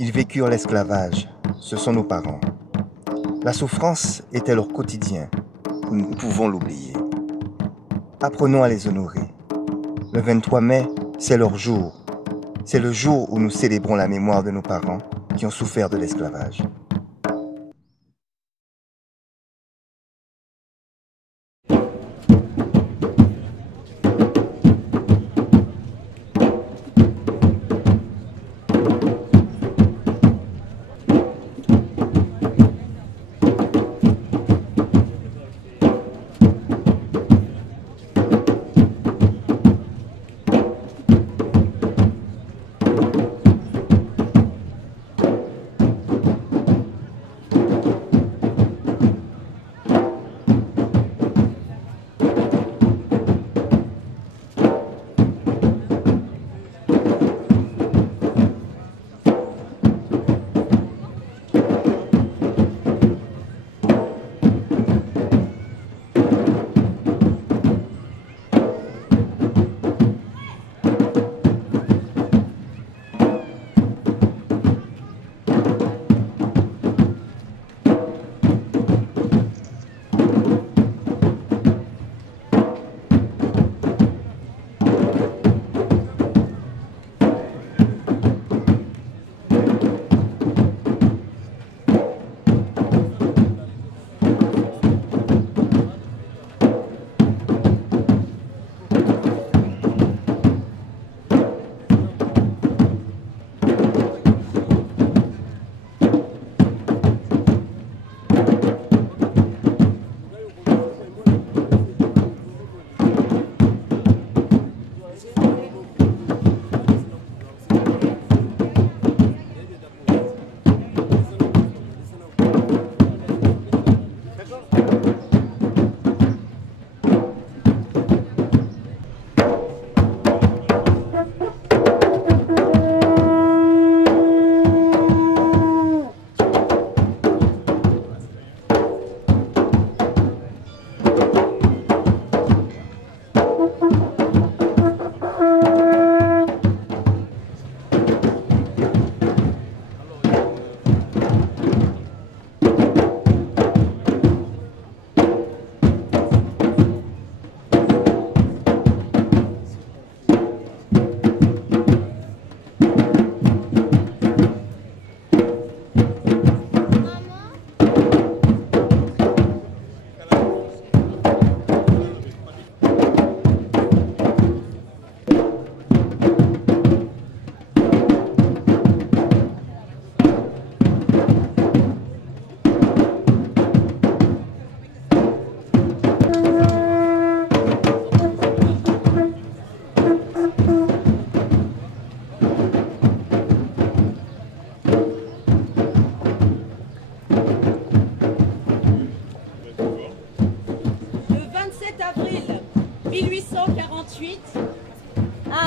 Ils vécurent l'esclavage, ce sont nos parents. La souffrance était leur quotidien, nous ne pouvons l'oublier. Apprenons à les honorer. Le 23 mai, c'est leur jour. C'est le jour où nous célébrons la mémoire de nos parents qui ont souffert de l'esclavage.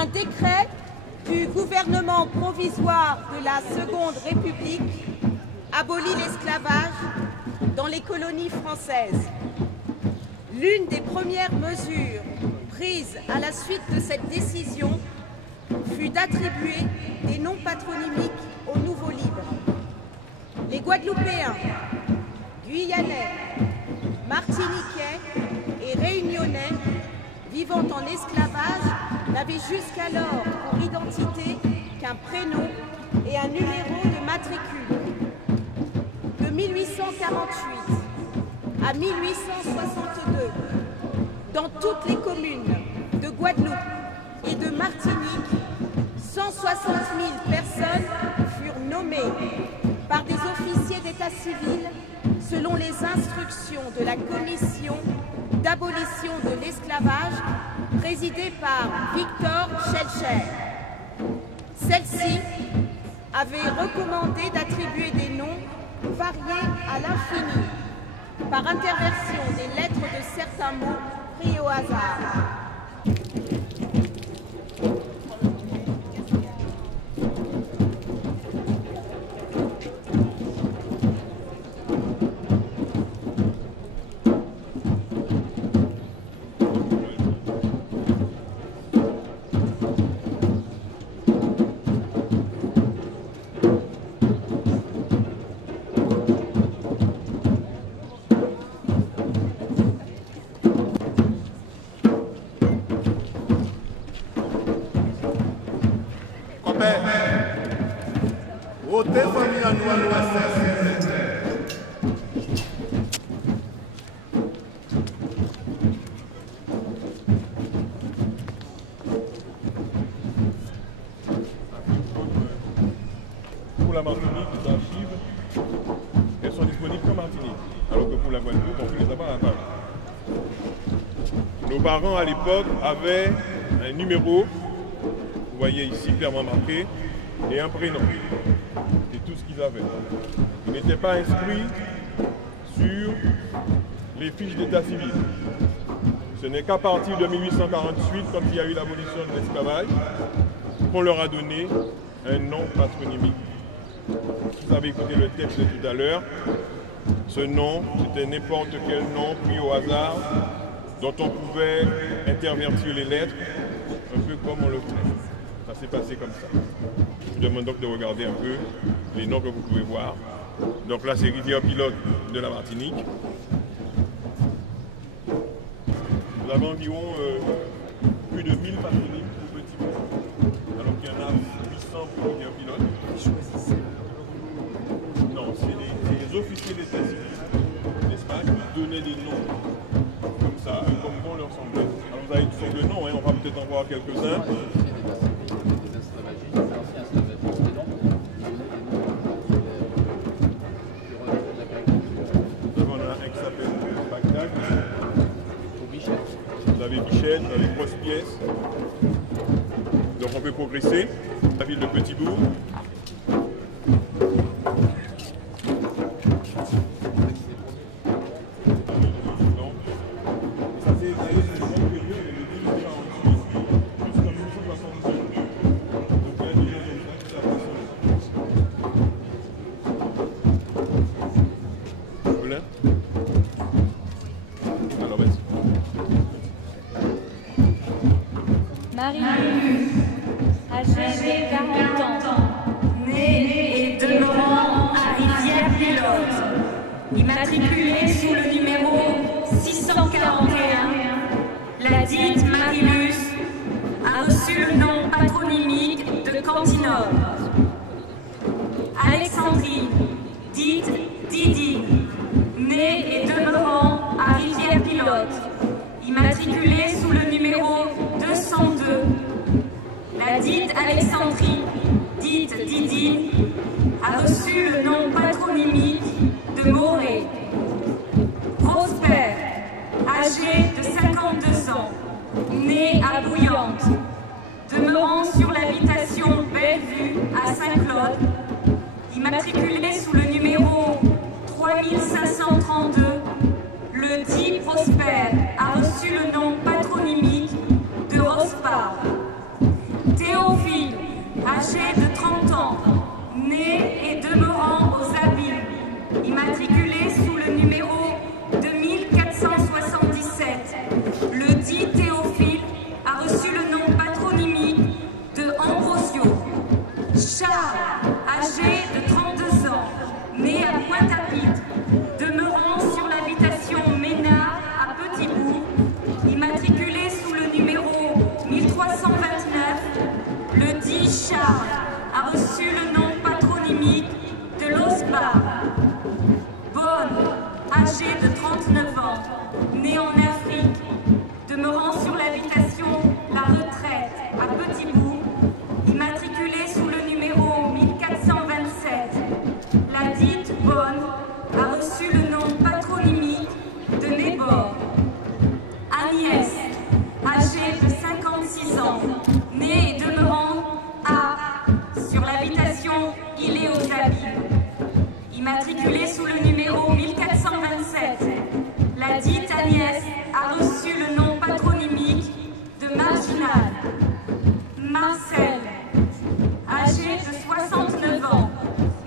Un décret du gouvernement provisoire de la Seconde République abolit l'esclavage dans les colonies françaises. L'une des premières mesures prises à la suite de cette décision fut d'attribuer des noms patronymiques aux nouveaux libres. Les Guadeloupéens, Guyanais, Martiniquais et Réunionnais vivant en esclavage n'avaient jusqu'alors pour identité qu'un prénom et un numéro de matricule. De 1848 à 1862, dans toutes les communes de Guadeloupe et de Martinique, 160 000 personnes furent nommées par des officiers d'état civil selon les instructions de la commission d'abolition de l'esclavage présidée par Victor Schœlcher. Celle-ci avait recommandé d'attribuer des noms variés à l'infini par interversion des lettres de certains mots pris au hasard. Prospère. Ôtez famille à nous à l'ouest. Pour la Martinique, les archives, elles sont disponibles qu'en Martinique, alors que pour la Guadeloupe, on peut les avoir à Paris. Nos parents à l'époque avaient un numéro, vous voyez ici clairement marqué, et un prénom. C'est tout ce qu'ils avaient. Ils n'étaient pas inscrits sur les fiches d'état civil. Ce n'est qu'à partir de 1848, quand il y a eu l'abolition de l'esclavage, qu'on leur a donné un nom patronymique. Vous avez écouté le texte de tout à l'heure. Ce nom, c'était n'importe quel nom pris au hasard, dont on pouvait intervertir les lettres, un peu comme on le fait. Ça s'est passé comme ça. Je vous demande donc de regarder un peu les noms que vous pouvez voir. Donc là, c'est Rivière Pilote de la Martinique. Nous avons environ plus de 1000 patronymes pour Petit Bourg, alors qu'il y en a 800 pour Rivière Pilote. Non, c'est les officiers d'état civil, n'est-ce pas, qui donnaient des noms comme ça, comme bon leur semblait. Alors vous avez toutes sortes de noms, hein, on va peut-être en voir quelques-uns. Vous avez Bichette, vous avez Grosse-Pièce. Donc on peut progresser. La ville de Petit-Bourg. Marie-Luce, âgée de 40 ans, née et demeurant à Rivière-Pilote, immatriculée sous le numéro 641, la dite Marie-Luce a reçu le nom patronymique de Cantinoble. Alexandrine, dite Didi, née et demeurant à Rivière-Pilote, immatriculée sous le numéro 202. La dite Alexandrie, dite Didi, a reçu le nom patronymique de Morée. Prosper, âgé de 52 ans, né à Bouillante, demeurant sur l'habitation Bellevue à Saint-Claude, immatriculé sous le numéro 3532, le dit Prosper a reçu le nom patronymique de Rospard. Théophile, âgé de 30 ans, né et demeurant aux Abymes, immatriculé sous le numéro 2477, le dit Théophile a reçu le nom patronymique de Ambrosio. Charles, âgé de 32 ans, né à Pointe-à-Pitre, demeurant sur l'habitation Ménard à Petit-Bourg, immatriculé sous le numéro 1329, le dit Charles a reçu le nom patronymique de l'Osbar. Bonne, âgé de 39 ans, né en Afrique, demeurant sur l'habitation La Retraite à Petit-Bourg, immatriculé sous le numéro 1427, la dite Bonne a reçu le nom patronymique de Nébor. Agnès, âgée de 56 ans, née et demeurant sur l'habitation Il est aux Abymes, immatriculée sous le numéro 1427, la dite Agnès a reçu le nom patronymique de Marginal. Marcel, âgé de 69 ans,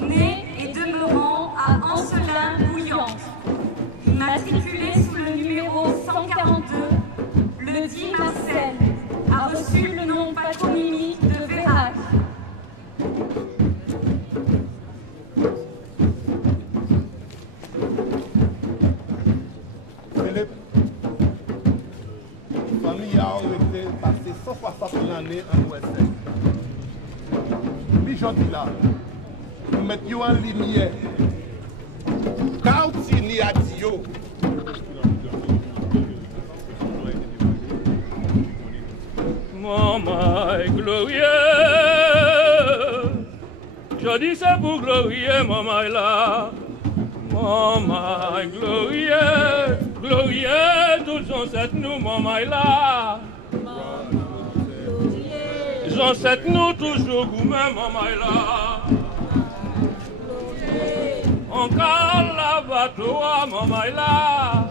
né et demeurant à Ancelin-Bouillante, immatriculé sous le numéro 142, le dit Marcel a reçu le nom patronymique de Vérac. Philippe, la famille a été passée 160 années en Ouest. aujourd'hui là, nous mettons en lumière. Cautini a dit yo. Maman est glorieux. Je dis c'est pour glorieux, maman est là. Maman est glorieux. Glorieux, tous ancêtres nous, maman est là. Les ancêtres nous, toujours vous-même, maman est là. Encore la bateau, maman est là.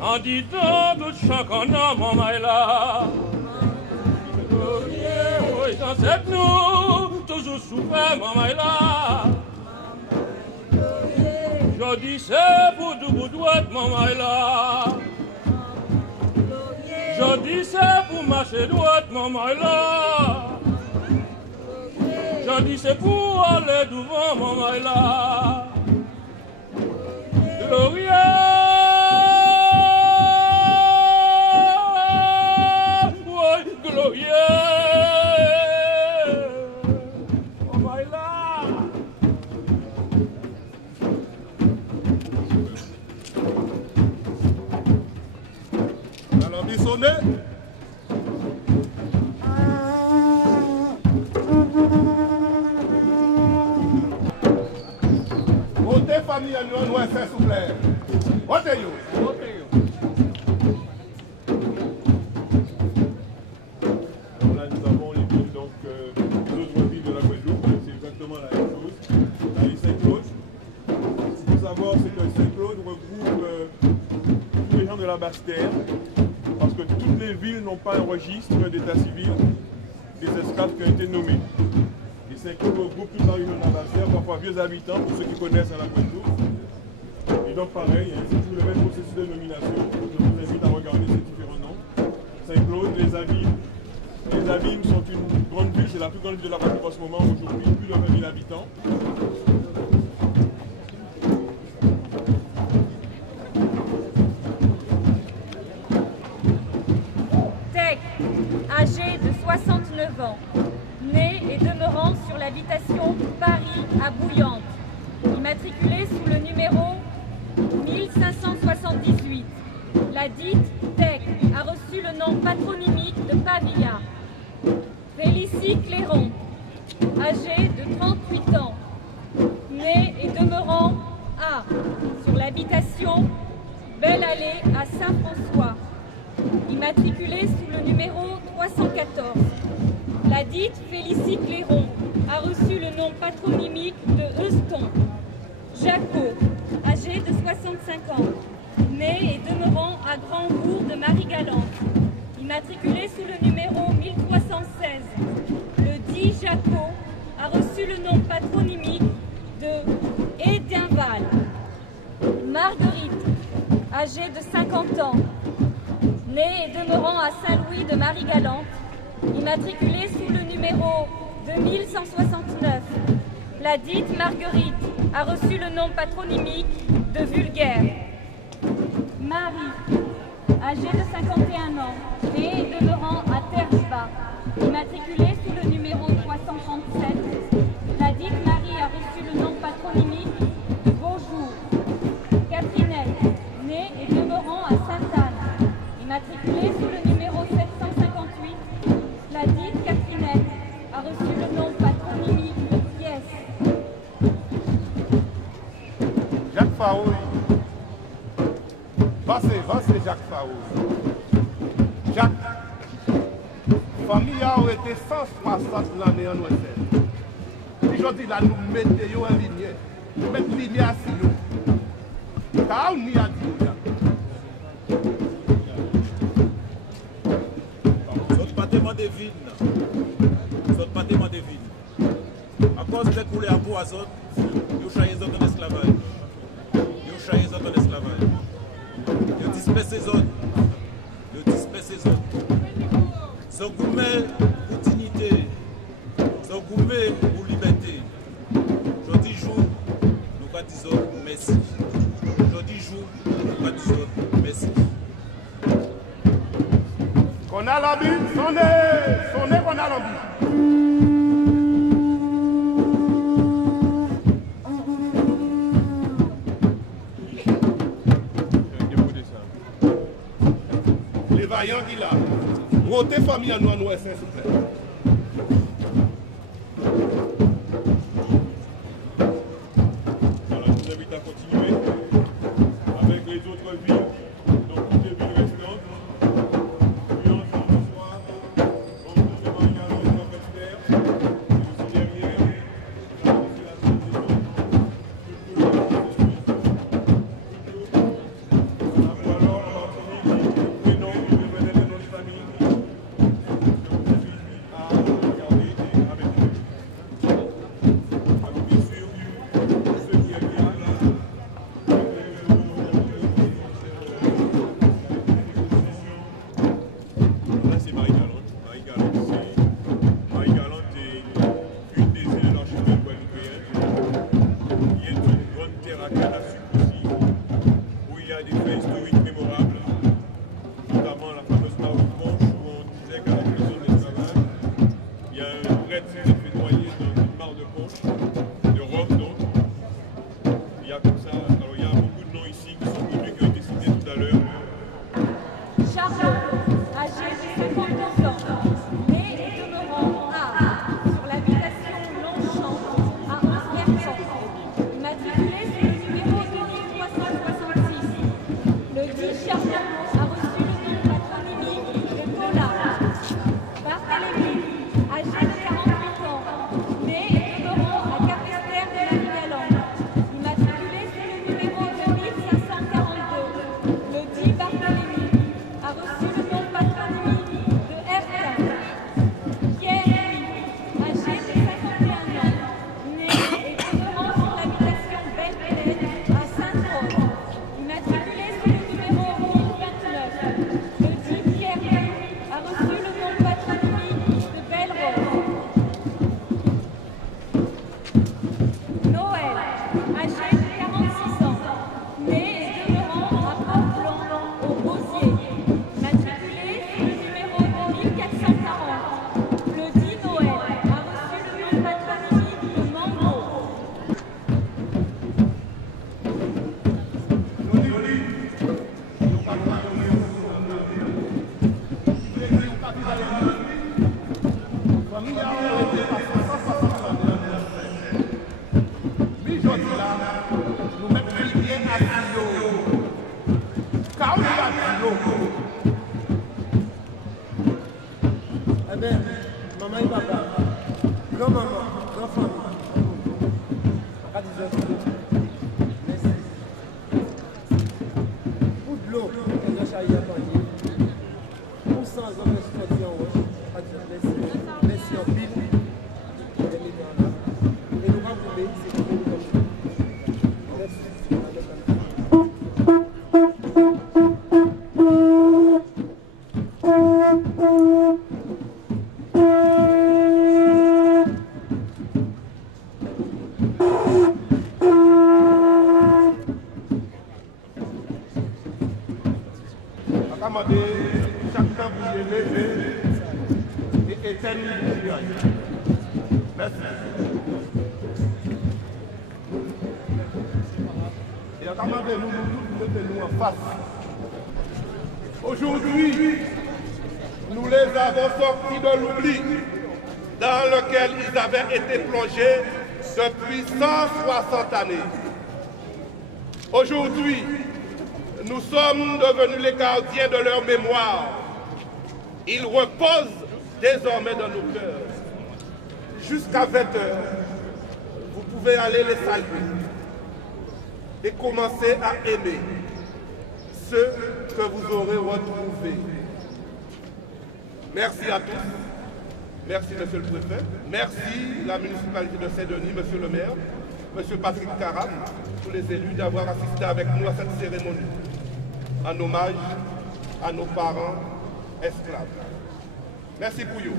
En disant tout chant qu'on a, maman est là. Oui, ancêtres nous, toujours souffert, maman est là. Je dis c'est pour tout bout droite, maman est là. Je dis c'est pour marcher droite, maman est là. Je dis c'est pour aller devant, maman est là. Glorieux. Glorieux, maman est là. Alors, bisonné. Votez famille à nous, nous faire s'il vous plaît. Votez yo. Basse-Terre, parce que toutes les villes n'ont pas un registre d'état civil des esclaves qui ont été nommés. Et Saint-Claude regroupe toute la région de la Basse-Terre, parfois vieux habitants, pour ceux qui connaissent à la Guadeloupe. Et donc pareil, c'est toujours le même processus de nomination. Je vous invite à regarder ces différents noms. Saint-Claude, les Abîmes. Les Abîmes sont une grande ville, c'est la plus grande ville de la Guadeloupe en ce moment, aujourd'hui, plus de 20 000 habitants. Âgé de 69 ans, né et demeurant sur l'habitation Paris à Bouillante, immatriculé sous le numéro 1578. La dite Tech a reçu le nom patronymique de Pavilla. Félicie Clairon, âgé de 38 ans, né et demeurant à sur l'habitation Belle Allée à Saint-François, immatriculé sous le numéro 314. La dite Félicie Clairon a reçu le nom patronymique de Euston. Jacot, âgé de 65 ans, né et demeurant à Grand-Bourg de Marie-Galante, immatriculé sous le numéro 1316. Le dit Jacot a reçu le nom patronymique de Édinval. Marguerite, âgée de 50 ans, né et demeurant à Saint-Louis de Marie-Galante, immatriculé sous le numéro 2169. La dite Marguerite a reçu le nom patronymique de Vulgaire. Marie, âgée de 51 ans, née et demeurant à Terre-Bas, immatriculée sous le numéro 337. La dite Marie a reçu le nom patronymique de Beaujour. Catherinette, née et demeurant à Sainte-Anne, immatriculée sous le numéro 758, la dite Catherinette a reçu le nom patronymique de Thiès. Jacques Faoui. Passez Jacques Faoui. Jacques, famille a été 160 l'année en Ouest. Aujourd'hui, là, nous mettons en ligne. Nous mettons ligne à Sio. Car on y a dit. Des villes, sont pas des villes. À cause des coulées à bois, ils chaillent en esclavage. Ils chaillent en esclavage. Ils dispersent ces zones. Ils dispersent ces zones. Ils gourmet pour dignité. Ils gourmet pour liberté. Aujourd'hui jour, nous disons merci. Aujourd'hui jour, nous disons merci. On a l'habit, sonnez qu'on a l'habit. Les vaillants qui là, rotez famille à nous en OSS, s'il vous plaît. Voilà, je vous invite à continuer avec les autres villes, donc toutes les villes restantes. Puis ensemble ce soir, on vous demande également une compétiteur, et aussi derrière, là, c'est la transition. Alors, on va obtenir les prénoms, les prénoms de notre famille. Je vous invite à regarder et à mettre. Alors, bien sûr, ceux qui aiment bien, là, c'est Marie-Galante. Marie-Galante est une des îles de l'archipel guadeloupéen. Il y a une grande terre à canne à sucre aussi, où il y a des faits historiques mémorables, notamment la fameuse mare de Ponche, où on disait qu'à la prison de l'esclavage, il y a un prêtre qui s'est fait noyer dans une mare de Ponche, de Rome donc. Il y a comme ça, alors il y a beaucoup de noms ici qui sont connus, qui ont été cités tout à l'heure. Charlot, âgé de 52 ans, né et demeurant à sur l'habitation Longchamp à Anse-Guerçon, immatriculé sur le numéro 2366. Le dit Charlot a reçu le nom patronymique de Paula. Barthélemy, âgé de 48 ans, né et demeurant à Capesterre de la Galante, immatriculé sur le numéro 2542. Le dit Barthélemy a reçu le nom patronymique de Hertin. Pierre, âgé de 51 ans, né et demeurant sur l'habitation Belle-Hélène à Sainte-Rose, immatriculé sur le numéro 1029. Le dit Pierre a reçu le nom patronymique de Belle-Rose. Noël, âgé de 46 ans, né et demeurant à Port-Blanc, au Rosier, matriculé sur le numéro 1440. Le dit Noël a reçu le nom patronymique de Mango. Eh bien, maman et papa, grand-maman, grand-famille, à 10 heures. Merci. Pour de l'eau, les achats y attendent. Pour 100 ans, les sorties en roche, à 10 heures. Merci. Merci en pile. Et nous allons vous bénir, c'est pour nous. Merci. Accommodez chacun vous y lever et éteindre le lumière. Merci. Et accommodez-nous tous nous en face. Aujourd'hui, nous les avons sortis de l'oubli dans lequel ils avaient été plongés depuis 160 années. Aujourd'hui, nous sommes devenus les gardiens de leur mémoire. Ils reposent désormais dans nos cœurs. Jusqu'à 20 heures, vous pouvez aller les saluer et commencer à aimer ceux que vous aurez retrouvés. Merci à tous. Merci, monsieur le préfet. Merci, la municipalité de Saint-Denis, monsieur le maire, monsieur Patrick Caram, tous les élus d'avoir assisté avec nous à cette cérémonie, en hommage à nos parents esclaves. Merci pour vous.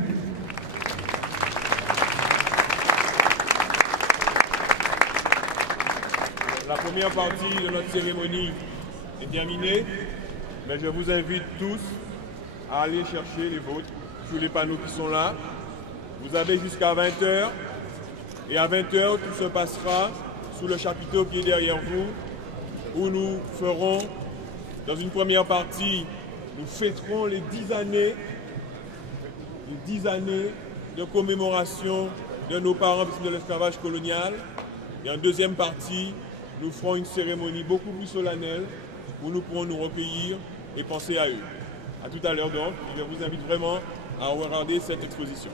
La première partie de notre cérémonie est terminée, mais je vous invite tous à aller chercher les vôtres sur les panneaux qui sont là. Vous avez jusqu'à 20 h. Et à 20 h, tout se passera sous le chapiteau qui est derrière vous, où nous ferons, dans une première partie, nous fêterons les 10 années de commémoration de nos parents victimes de l'esclavage colonial. Et en deuxième partie, nous ferons une cérémonie beaucoup plus solennelle où nous pourrons nous recueillir et penser à eux. À tout à l'heure donc, je vous invite vraiment à regarder cette exposition.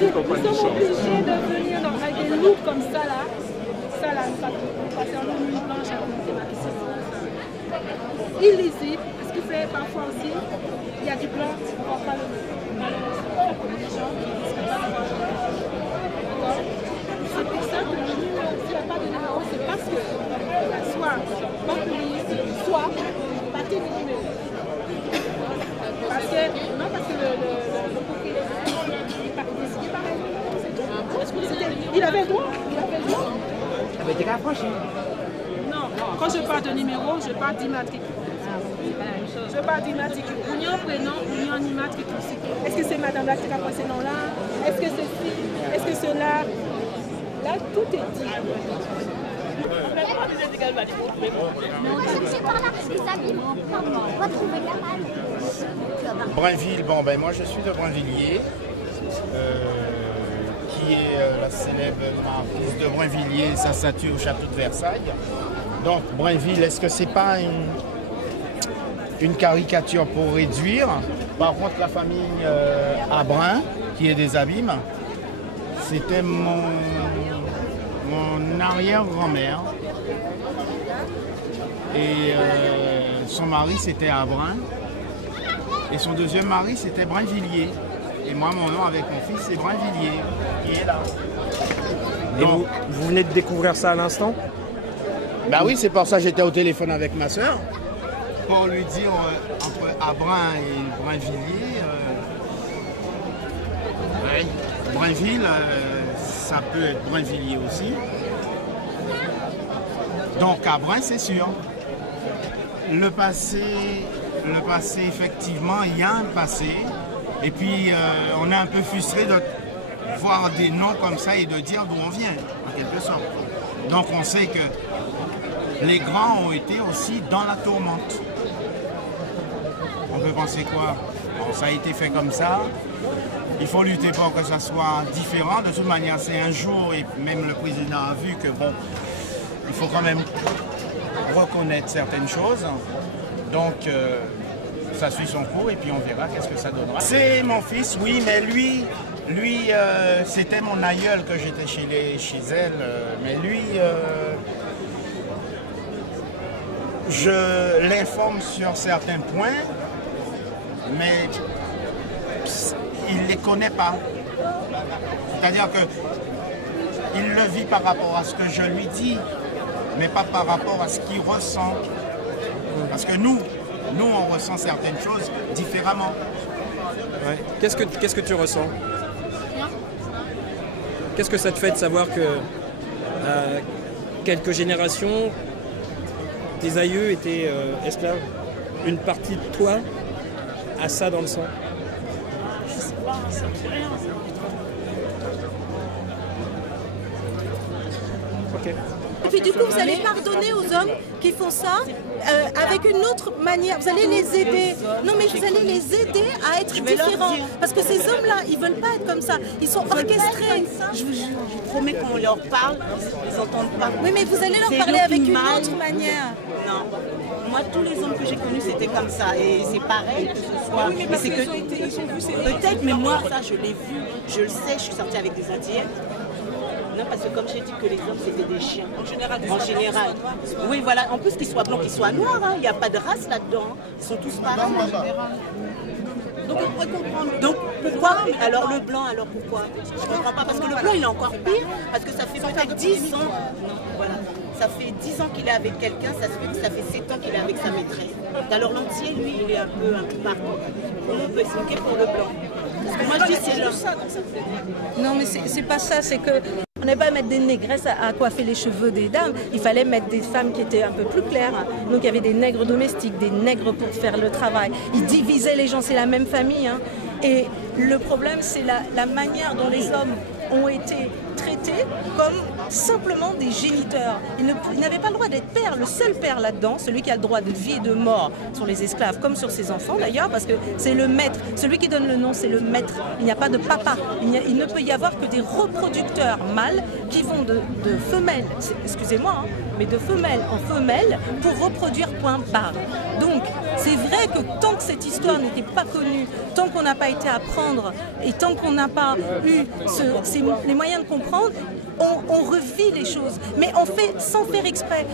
Nous sommes obligés de venir avec des looks comme ça là. Ça là, nous passons en une blanche avec une thématique. Illisible, ce qui fait parfois aussi, il y a du blanc, on ne voit pas le nez. Les gens qui disent que ça ne voit pas. D'accord? C'est pour ça que s'il n'y a pas de numéro, c'est parce que il y a soit banque-liste, soit papier de numéro. Parce que, non, parce que le propriétaire, il pareil. Il avait le droit. Il avait le droit. Ça avait été rapproché. Non, quand je parle de numéro, je parle d'immatricule. Je parle d'immatricule. On y a un prénom, on y a un immatricule. Est-ce que c'est madame là qui a pris ce nom-là? Est-ce que c'est ci? Est-ce que c'est là? Là, tout est dit. Mais on cherchait par là des habillements. On va trouver la balle. Brinville, bon ben moi je suis de Brinvilliers, qui est la célèbre marquise de Brinvilliers, sa statue au château de Versailles. Donc Brinville, est-ce que c'est pas une caricature pour réduire? Par contre la famille Abrin, qui est des Abîmes, c'était mon arrière-grand-mère. Et son mari c'était Abrin. Et son deuxième mari c'était Brinvilliers. Et moi mon nom avec mon fils c'est Brinvilliers, qui est là. Et vous venez de découvrir ça à l'instant? Bah oui, c'est pour ça que j'étais au téléphone avec ma soeur, pour lui dire entre Abrin et Brinvilliers, Brinville, ça peut être Brinvilliers aussi. Donc Abrin, c'est sûr. Le passé, effectivement, il y a un passé. Et puis, on est un peu frustré de voir des noms comme ça et de dire d'où on vient, en quelque sorte. Donc, on sait que les grands ont été aussi dans la tourmente. On peut penser quoi? Bon, ça a été fait comme ça. Il faut lutter pour que ça soit différent. De toute manière, c'est un jour, et même le président a vu que, bon, il faut quand même reconnaître certaines choses. Donc, ça suit son cours et puis on verra qu'est-ce que ça donnera. C'est mon fils, oui, mais lui c'était mon aïeul que j'étais chez elle. Mais lui, je l'informe sur certains points, mais il ne les connaît pas. C'est-à-dire qu'il le vit par rapport à ce que je lui dis, mais pas par rapport à ce qu'il ressent. Parce que nous, on ressent certaines choses différemment. Ouais. Qu'est-ce que tu ressens? Qu'est-ce que ça te fait de savoir que quelques générations, tes aïeux étaient esclaves? Une partie de toi a ça dans le sang? Je sais pas, ça me fait rien. Ok. Et puis du coup, vous allez pardonner aux hommes qui font ça avec une autre manière. Vous allez les aider. Non, mais vous allez les aider à être différents. Parce que ces hommes-là, ils veulent pas être comme ça. Ils sont orchestrés. Je vous promets qu'on leur parle, ils n'entendent pas. Oui, mais vous allez leur parler avec une autre manière. Non. Moi, tous les hommes que j'ai connus, c'était comme ça. Et c'est pareil que ce soit. Oui, mais parce qu'ils ont vu ces... Peut-être, mais moi, ça, je l'ai vu. Je le sais, je suis sortie avec des Indiennes. Non, parce que comme j'ai dit que les hommes c'était des chiens. En général. Oui, voilà. En plus qu'ils soient blancs, qu'ils soient noirs, hein. Il n'y a pas de race là-dedans. Ils sont tous pareils. Donc on pourrait comprendre. Donc pourquoi? Alors le blanc, alors pourquoi? Je ne comprends pas. Parce que le blanc il est encore pire. Parce que ça fait peut-être 10 ans. Non, voilà. Ça fait 10 ans qu'il est avec quelqu'un, ça se fait que ça fait 7 ans qu'il est avec sa maîtresse. Alors l'entier, lui, il est un peu partout. On peut expliquer pour le blanc. Parce que moi je dis c'est ça. Non, mais c'est pas ça, c'est que on n'allait pas mettre des négresses à coiffer les cheveux des dames, il fallait mettre des femmes qui étaient un peu plus claires. Donc il y avait des nègres domestiques, des nègres pour faire le travail. Ils divisaient les gens, c'est la même famille. Hein. Et le problème, c'est la manière dont les hommes ont été traités comme simplement des géniteurs. Ils n'avaient pas le droit d'être père. Le seul père là-dedans, celui qui a le droit de vie et de mort sur les esclaves, comme sur ses enfants d'ailleurs, parce que c'est le maître. Celui qui donne le nom, c'est le maître. Il n'y a pas de papa. Il ne peut y avoir que des reproducteurs mâles qui vont de femelles, excusez-moi, hein, mais de femelle en femelle pour reproduire point barre. Donc, c'est vrai que tant que cette histoire n'était pas connue, tant qu'on n'a pas été apprendre et tant qu'on n'a pas eu les moyens de comprendre, on revit les choses, mais on fait sans faire exprès.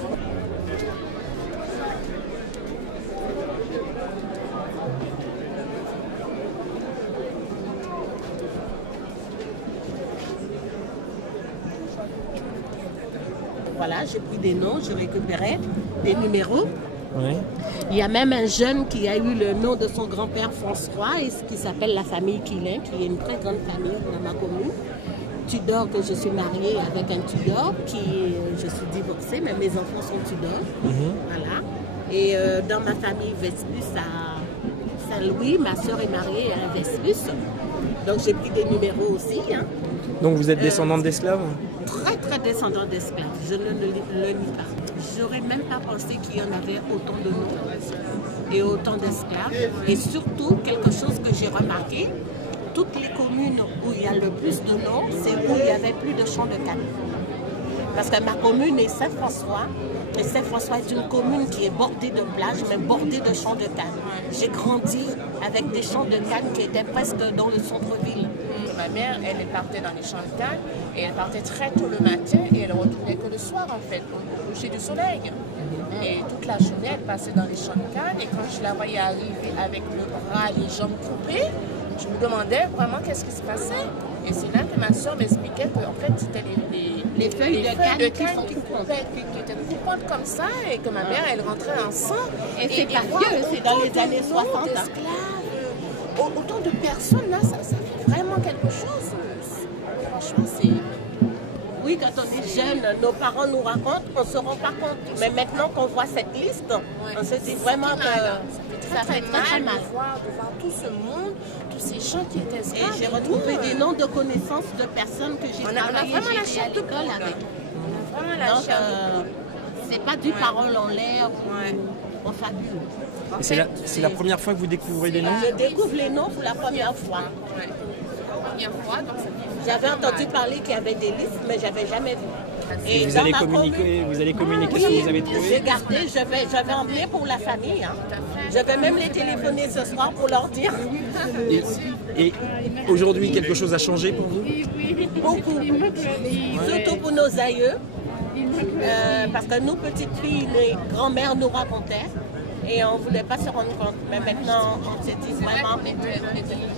Voilà, j'ai pris des noms, je récupérais des numéros. Oui. Il y a même un jeune qui a eu le nom de son grand-père François, et ce qui s'appelle la famille Quilin, qui est une très grande famille dans ma commune. Tudor, que je suis mariée avec un Tudor, je suis divorcée, mais mes enfants sont Tudor. Voilà. Et dans ma famille Vespus à Saint-Louis, ma soeur est mariée à un Vespus. Donc j'ai pris des numéros aussi. Hein. Donc vous êtes descendante d'esclaves? Très très descendante d'esclaves, je ne le nie pas. J'aurais même pas pensé qu'il y en avait autant de noms et autant d'esclaves. Et surtout, quelque chose que j'ai remarqué, toutes les communes où il y a le plus de noms, c'est où il y avait plus de champs de canne. Parce que ma commune est Saint-François, et Saint-François est une commune qui est bordée de plages, mais bordée de champs de canne. J'ai grandi avec des champs de canne qui étaient presque dans le centre-ville. Ma mère, elle partait dans les champs de canne, et elle partait très tôt le matin, et elle retournait que le soir, en fait, au coucher du soleil. Et toute la journée, elle passait dans les champs de canne, et quand je la voyais arriver avec le bras, les jambes coupées, je me demandais vraiment qu'est-ce qui se passait. Et c'est là que ma soeur m'expliquait qu'en fait, c'était les feuilles de canne qui étaient coupantes comme ça et que ma mère, elle rentrait en sang. Et c'est pas vieux, c'est dans les années 60. Autant de personnes, là, ça fait vraiment quelque chose. Franchement, c'est... Oui, quand on est jeune, nos parents nous racontent, on ne se rend pas compte. Mais maintenant qu'on voit cette liste, on se dit vraiment que ça fait très mal de voir tout ce monde, tous ces gens qui étaient esclaves. Et j'ai retrouvé des noms de connaissances de personnes que j'ai travaillé à l'école avec. Vraiment la donc, c'est pas du parole en l'air ou en fabule. C'est la première fois que vous découvrez des noms? Je découvre les noms pour la première fois. J'avais entendu parler qu'il y avait des listes, mais je n'avais jamais vu. Et vous allez communiquer ce que vous avez trouvé? J'ai gardé, je vais emmener pour la famille. Hein. Je vais même les téléphoner ce soir pour leur dire. Et aujourd'hui, quelque chose a changé pour vous? Beaucoup. Surtout pour nos aïeux. Parce que nous, petites filles, les grands-mères nous racontaient. Et on ne voulait pas se rendre compte. Mais maintenant, on s'est dit vraiment... On était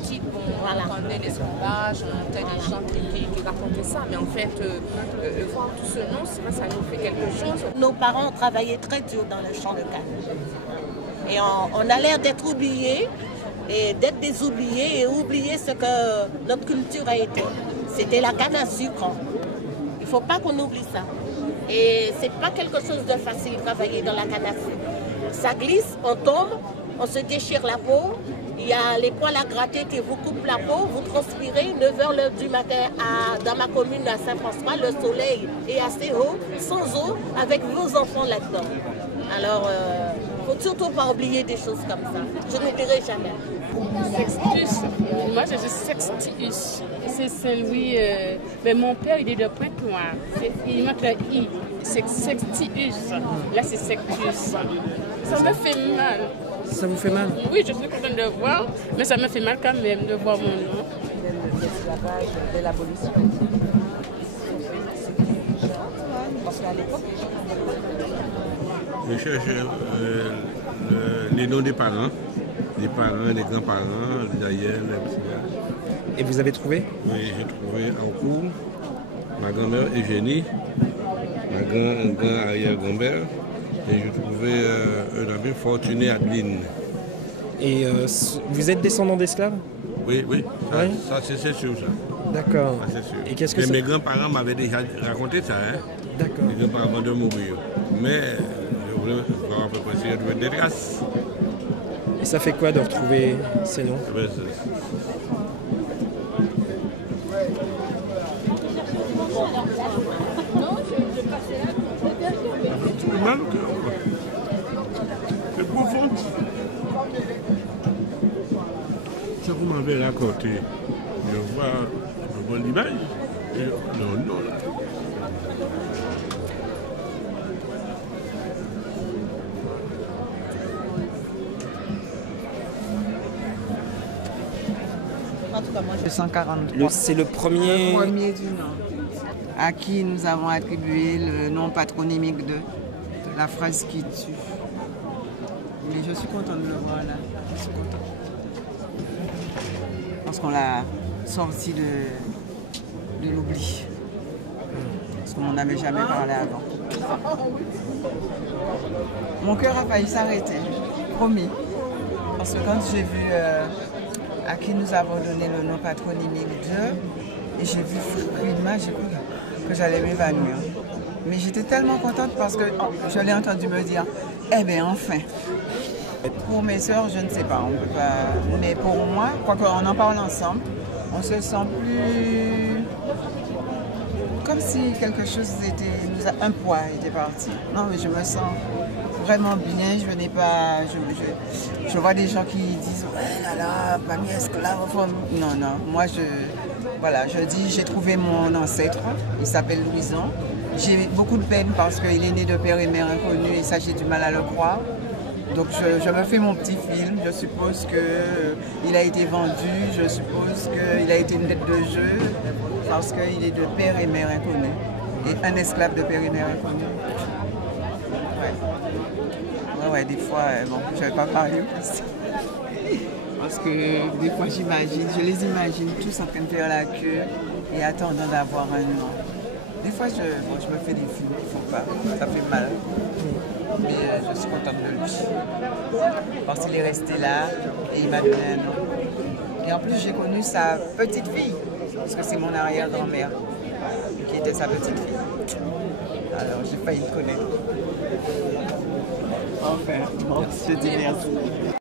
petites, on entendait l'esclavage, on entendait des gens qui racontaient ça. Mais en fait, voir tout ce nom, ça nous fait quelque chose. Nos parents ont travaillé très dur dans le champ de canne. Et on a l'air d'être oubliés, et d'être des oubliés, et oublier ce que notre culture a été. C'était la canne à sucre. Il ne faut pas qu'on oublie ça. Et ce n'est pas quelque chose de facile de travailler dans la canne à sucre. Ça glisse, on tombe, on se déchire la peau, il y a les poils à gratter qui vous coupent la peau, vous transpirez, 9h du matin dans ma commune à Saint-François, le soleil est assez haut, sans eau, avec vos enfants là-dedans. Alors, il ne faut surtout pas oublier des choses comme ça. Je n'oublierai jamais. Sextus. Moi, je dis Sextius. C'est Saint-Louis. Mais mon père, il est de Pointe-Noire. Il manque le I. C'est Sextius. Là, c'est Sextus. Ça me fait mal. Ça vous fait mal? Oui, je suis contente de voir, mais ça me fait mal quand même de voir mon nom. L'esclavage de l'abolition. Parce qu'à l'époque, je cherche les noms des parents, des grands-parents, des aïeux, etc. Et vous avez trouvé? Oui, j'ai trouvé en cours ma grand-mère Eugénie, ma grand-arrière-grand-mère, et j'ai trouvé un ami Fortuné Adeline. Et vous êtes descendant d'esclaves? Oui, ça c'est sûr ça. D'accord. C'est sûr. Et qu'est-ce que mes grands-parents m'avaient déjà raconté ça, hein? D'accord. Les grands-parents de mourir. Mais je voulais voir à peu près si je trouvais des traces. Et ça fait quoi de retrouver ces noms? C'est mal au cœur. C'est profond. Ça vous m'avez raconté. Je vois l'image. Non. En tout cas, moi, j'ai 143. C'est le premier... Le premier du nom, à qui nous avons attribué le nom patronymique de la phrase qui tue. Mais je suis contente de le voir là. Je suis contente. Parce qu'on l'a sorti de l'oubli. Parce qu'on n'en avait jamais parlé avant. Mon cœur a failli s'arrêter, promis. Parce que quand j'ai vu à qui nous avons donné le nom patronymique de, et j'ai vu l'image, j'ai cru que j'allais m'évanouir. Mais j'étais tellement contente parce que je l'ai entendu me dire, eh bien enfin. Pour mes sœurs, je ne sais pas, on peut pas. Mais pour moi, quoi qu'on en parle ensemble, on se sent plus comme si quelque chose était, un poids était parti. Non, mais je me sens vraiment bien. Je n'ai pas, je vois des gens qui disent, ouais là, famille esclave. Non, moi je dis, j'ai trouvé mon ancêtre. Il s'appelle Louison. J'ai beaucoup de peine parce qu'il est né de père et mère inconnus et ça j'ai du mal à le croire. Donc je me fais mon petit film, je suppose qu'il a été vendu, je suppose qu'il a été une tête de jeu, parce qu'il est de père et mère inconnus. Et un esclave de père et mère inconnus. Ouais, des fois, bon, je ne vais pas parler plus. Parce que des fois je les imagine tous en train de faire la queue et attendant d'avoir un nom. Des fois je me fais des films qui ne font pas, ça fait mal. Mais je suis contente de lui. Parce qu'il est resté là et il m'a donné un nom. Et en plus j'ai connu sa petite fille, parce que c'est mon arrière-grand-mère qui était sa petite fille. Alors j'ai failli le connaître. Enfin, bon, je te dis merci.